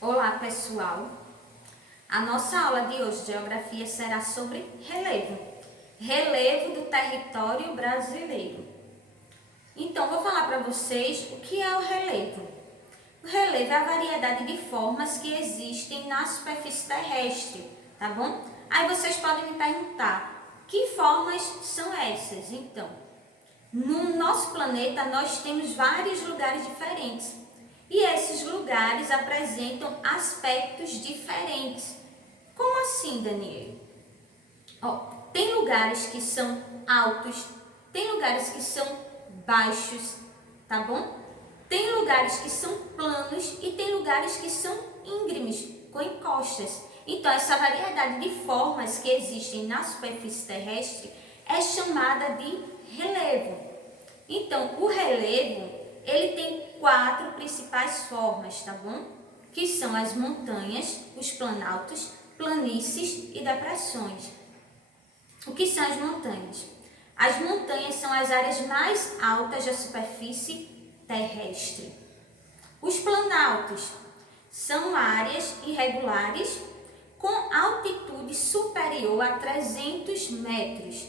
Olá, pessoal! A nossa aula de hoje de Geografia será sobre relevo. Relevo do território brasileiro. Então, vou falar para vocês o que é o relevo. O relevo é a variedade de formas que existem na superfície terrestre, tá bom? Aí vocês podem me perguntar, que formas são essas? Então, no nosso planeta nós temos vários lugares diferentes. E esses lugares apresentam aspectos diferentes. Como assim, Daniel? Tem lugares que são altos, tem lugares que são baixos, tá bom? Tem lugares que são planos e tem lugares que são íngremes, com encostas. Então, essa variedade de formas que existem na superfície terrestre é chamada de relevo. Então, o relevo, ele tem 4 principais formas, tá bom? Que são as montanhas, os planaltos, planícies e depressões. O que são as montanhas? As montanhas são as áreas mais altas da superfície terrestre. Os planaltos são áreas irregulares com altitude superior a 300 metros.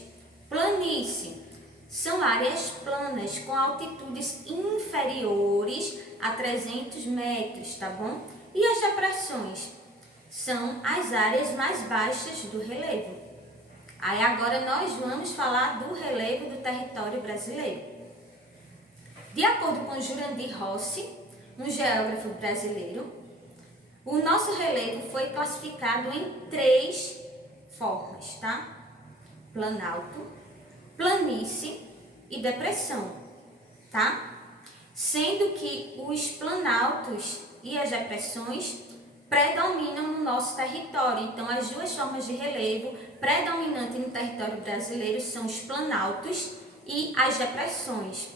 Planície são áreas planas com altitudes inferiores a 300 metros, tá bom? E as depressões são as áreas mais baixas do relevo. Aí agora nós vamos falar do relevo do território brasileiro. De acordo com Jurandir Rossi, um geógrafo brasileiro, o nosso relevo foi classificado em 3 formas, tá? Planalto, planície e depressão, tá? Sendo que os planaltos e as depressões predominam no nosso território. Então, as 2 formas de relevo predominantes no território brasileiro são os planaltos e as depressões.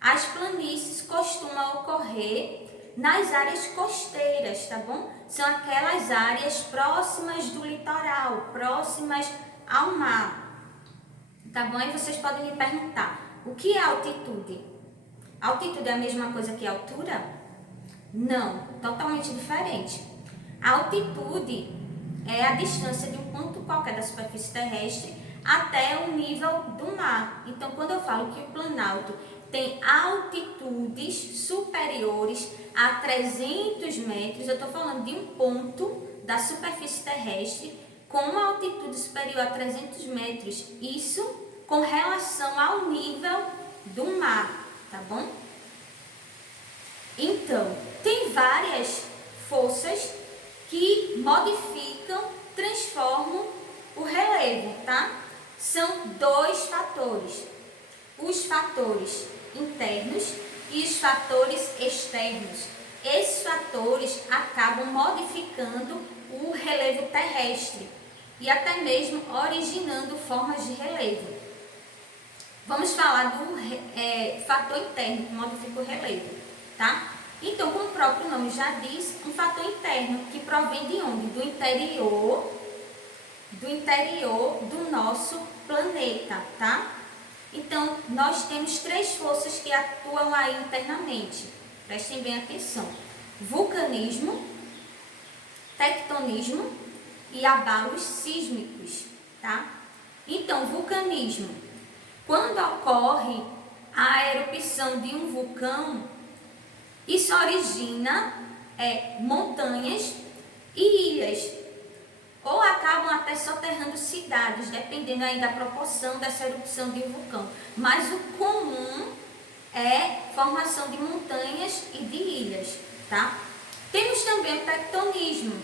As planícies costumam ocorrer nas áreas costeiras, tá bom? São aquelas áreas próximas do litoral, próximas ao mar. Tá bom? Aí vocês podem me perguntar, o que é altitude? Altitude é a mesma coisa que altura? Não, totalmente diferente. A altitude é a distância de um ponto qualquer da superfície terrestre até o nível do mar. Então, quando eu falo que o planalto tem altitudes superiores a 300 metros, eu estou falando de um ponto da superfície terrestre com uma altitude superior a 300 metros, isso com relação ao nível do mar, tá bom? Então, tem várias forças que modificam, transformam o relevo, tá? São 2 fatores, os fatores internos e os fatores externos. Esses fatores acabam modificando o relevo terrestre e até mesmo originando formas de relevo. Vamos falar do fator interno que modifica o relevo, tá? Então, como o próprio nome já diz, um fator interno que provém de onde? Do interior do nosso planeta, tá? Então, nós temos 3 forças que atuam aí internamente. Prestem bem atenção. Vulcanismo, tectonismo e abalos sísmicos, tá? Então, vulcanismo. Quando ocorre a erupção de um vulcão, isso origina montanhas e ilhas, ou acabam até soterrando cidades, dependendo aí da proporção dessa erupção de um vulcão. Mas o comum é formação de montanhas e de ilhas, tá? Temos também o tectonismo,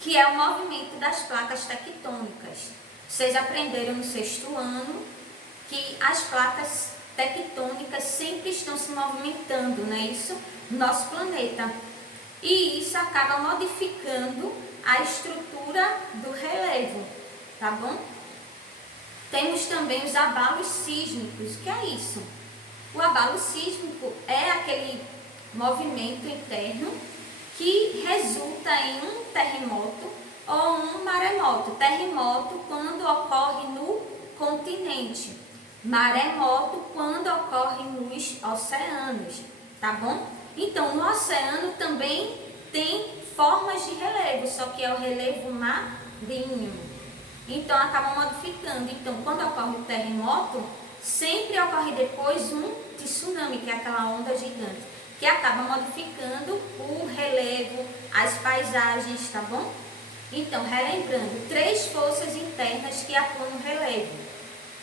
que é o movimento das placas tectônicas. Vocês aprenderam no 6º ano que as placas tectônicas sempre estão se movimentando, não é isso? No nosso planeta. E isso acaba modificando a estrutura do relevo, tá bom? Temos também os abalos sísmicos. O que é isso? O abalo sísmico é aquele movimento interno que resulta em um terremoto ou um maremoto. Terremoto quando ocorre no continente. Maremoto quando ocorre nos oceanos, tá bom? Então, no oceano também tem formas de relevo, só que é o relevo marinho. Então acaba modificando. Então, quando ocorre o terremoto, sempre ocorre depois um tsunami, que é aquela onda gigante, que acaba modificando o relevo, as paisagens, tá bom? Então, relembrando, 3 forças internas que atuam no relevo: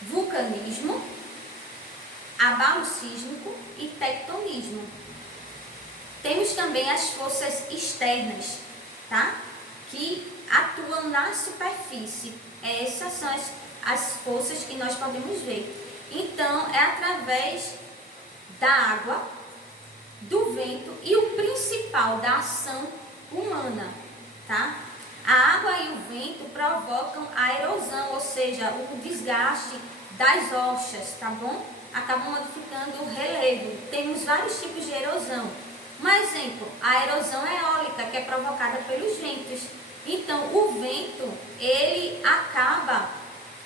vulcanismo, abalo sísmico e tectonismo. Temos também as forças externas, tá? Que atuam na superfície. Essas são as forças que nós podemos ver. Então, é através da água, do vento e o principal da ação humana, tá? A água e o vento provocam a erosão, ou seja, o desgaste das rochas, tá bom? Acabam modificando o relevo. Temos vários tipos de erosão. Um exemplo, a erosão eólica, que é provocada pelos ventos. Então, o vento, ele acaba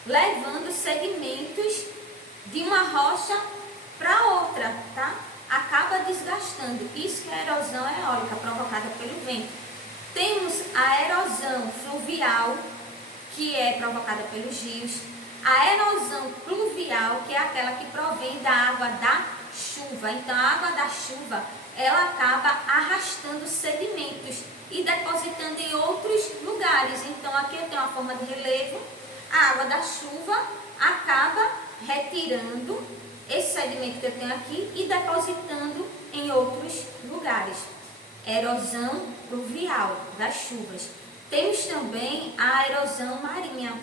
levando sedimentos de uma rocha para outra, tá? Acaba desgastando. Isso que é a erosão eólica, provocada pelo vento. Temos a erosão fluvial, que é provocada pelos rios. A erosão pluvial, que é aquela que provém da água da chuva. Então, a água da chuva, ela acaba arrastando sedimentos e depositando em outros lugares. Então, aqui tem uma forma de relevo. A água da chuva acaba retirando esse sedimento que eu tenho aqui e depositando em outros lugares. Erosão pluvial das chuvas. Temos também a erosão marinha,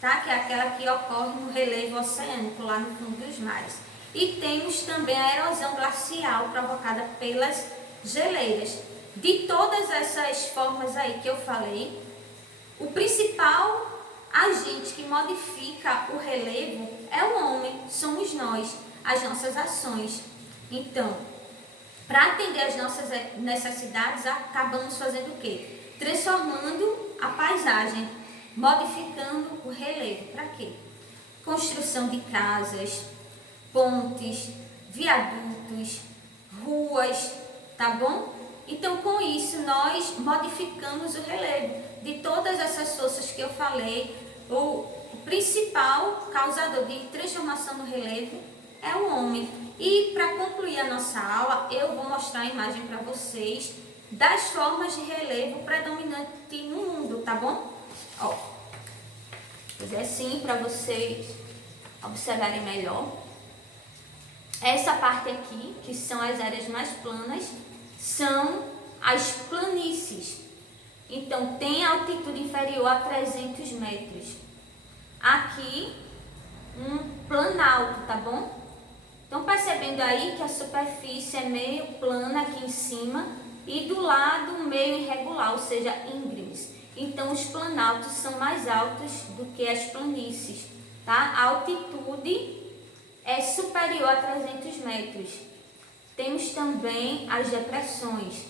tá? Que é aquela que ocorre no relevo oceânico, lá no fundo dos mares. E temos também a erosão glacial, provocada pelas geleiras. De todas essas formas aí que eu falei, o principal agente que modifica o relevo é o homem, somos nós, as nossas ações. Então, para atender as nossas necessidades, acabamos fazendo o quê? Transformando a paisagem, modificando o relevo. Para quê? Construção de casas, pontes, viadutos, ruas, tá bom? Então, com isso, nós modificamos o relevo. De todas essas forças que eu falei, o principal causador de transformação no relevo é o homem. E para concluir a nossa aula, eu vou mostrar a imagem para vocês das formas de relevo predominante no mundo, tá bom? Ó, vou fazer assim para vocês observarem melhor. Essa parte aqui, que são as áreas mais planas, são as planícies. Então, tem altitude inferior a 300 metros. Aqui, um planalto, tá bom? Estão percebendo aí que a superfície é meio plana aqui em cima e do lado meio irregular, ou seja, íngremes. Então, os planaltos são mais altos do que as planícies, tá? A altitude é superior a 300 metros. Temos também as depressões,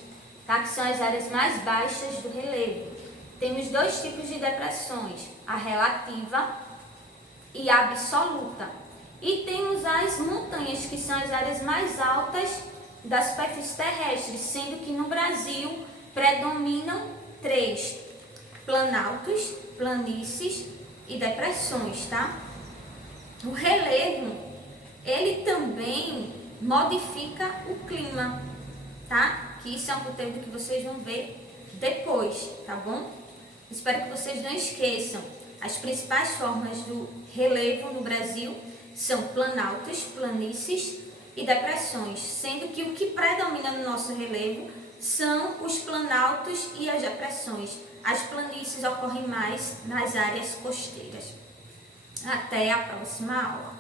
tá? Que são as áreas mais baixas do relevo. Temos 2 tipos de depressões, a relativa e a absoluta. E temos as montanhas, que são as áreas mais altas da superfície terrestre, sendo que no Brasil predominam 3: planaltos, planícies e depressões, tá? O relevo, ele também modifica o clima, tá? Que isso é um conteúdo que vocês vão ver depois, tá bom? Espero que vocês não esqueçam. As principais formas do relevo no Brasil são planaltos, planícies e depressões, sendo que o que predomina no nosso relevo são os planaltos e as depressões. As planícies ocorrem mais nas áreas costeiras. Até a próxima aula.